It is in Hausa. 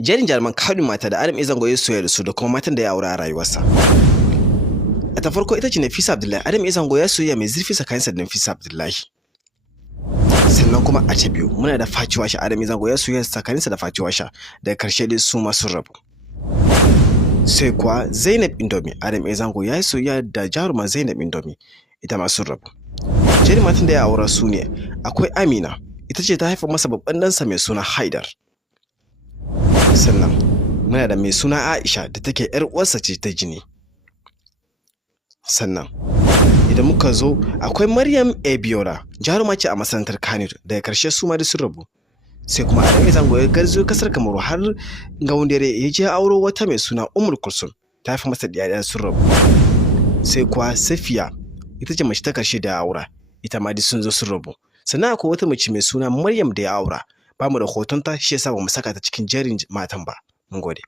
Jerin jaruman Kano mata da Adam A Zango ya soyayya da su da kuma matan da ya aura a rayuwarsa. A ta farko ita ce Nafisa Abdullahi. Adam A Zango ya soyayya mai zurfi tsakaninsa da Nafisa Abdullahi. Sannan kuma a ta biyu muna da Fati Washa. Adam A Zango ya soyayya tsakaninsa da Fati Washa, daga karshe dai su ma sun rabu. Sai kuwa Zainab Indomie. Adam A Zango ya yi soyayya da jaruma Zainab Indomie, ita ma sun rabu. Jerin matan da ya aura su ne akwai Amina, ita ce ta haifa masa babban ɗansa mai suna Haidar. Sannan muna da mai suna Aisha da take ‘yar uwarsa ce ta jini. Sannan idan muka zo akwai Maryam Ebiola, jaruma ce a masana'antar Kannywood, daga ƙarshe su ma dai sun rabu. Sai kuma Adam A Zango ya garzo kasar Kamaru har Gaundare ya je auro wata mai suna Ummul Kulsum, ta haifa masa ɗiya sun rabu. Sai kuwa Safiya, ita ce mace ta ƙarshe da ya aura, ita ma dai sun zo sun rabu. Sannan akwai wata mace mai suna Maryam da ya aura, ba mu da hotonta shi yasa ba mu saka ta cikin jerin matan ba. Mun gode.